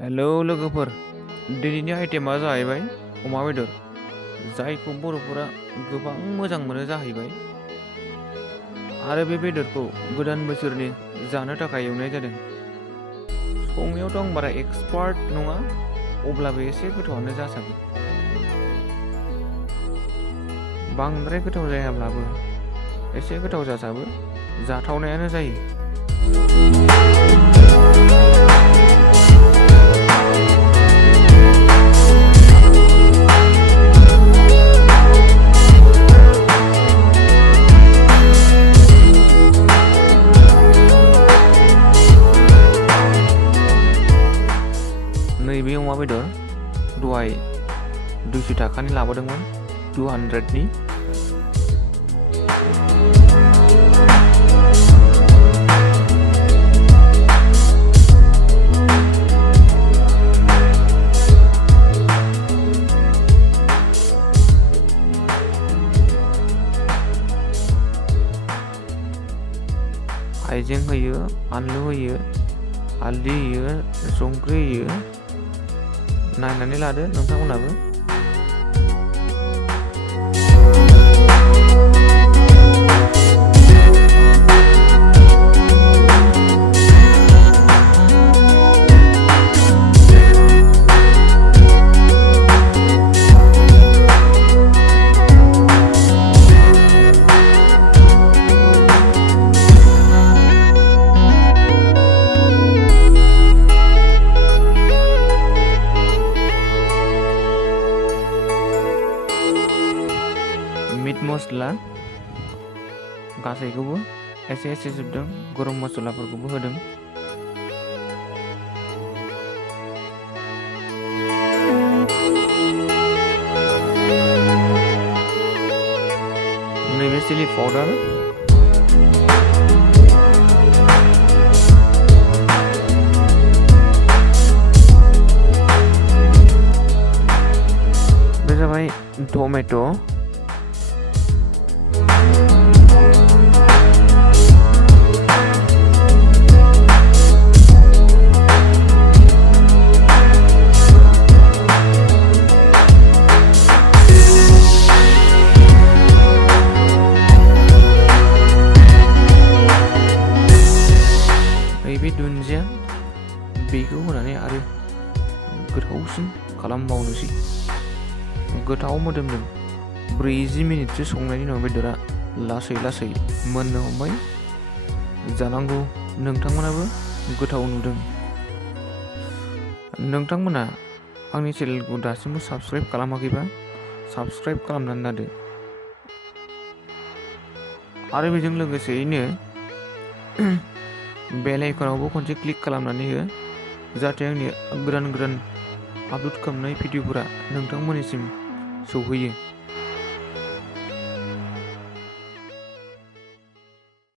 Hello लोगोफोर, दिनैनि आइटेमा जाहैबाय अमा बेदर, जायखौ बर'फोरा गोबां मोजां मोनो जाहैबाय। आरो बे बेदरखौ गोदान बोसोरनि जानो थाखाय एवनाय जादों। संनायावथ' आं बारा एक्सपार्ट नङा, अब्लाबो एसे गोथावानो जासाबो। बांद्राय गोथाव जायाब्लाबो एसे गोथाव जासाबो, जाथावनायानो जायो। नैबे अमा बेदर दहाय 200 थाखानि लाबोदोंमोन, 200नि। हाइजें होयो, बानलु होयो, हालदै होयो, संख्रि होयो। नायनानै लादो नोंथांमोनाबो। मिट मस्ला गासैखौबो एसे एसे जोबदों, गरम मस्लाफोरखौबो होदों। नैबे चिली पाउडार, बे जाबाय टमेट', नैबे दुन्दिया, बेखौ होनानै आरो गोथावसिन खालामबावनोसै। गोथाव मोदोमदों। 40 मिनिटसो संनायनि उनाव बेदरा लासै लासै मोननो हमबाय। जानांगौ नोंथांमोनाबो गोथाव नुदों। नोंथांमोना आंनि चेनेलखौ दासिमबो साबस्क्राइब खालामाखैबा साबस्क्राइब खालामनानै लादो। आरो बेजों लोगोसेयैनो बेल आइकनावबो खनसे क्लिक खालामनानै हो, जाहाथे आंनि गोदान आपल'ड खालामनाय भिडिअफोरा नोंथांमोननिसिम सौहैयो।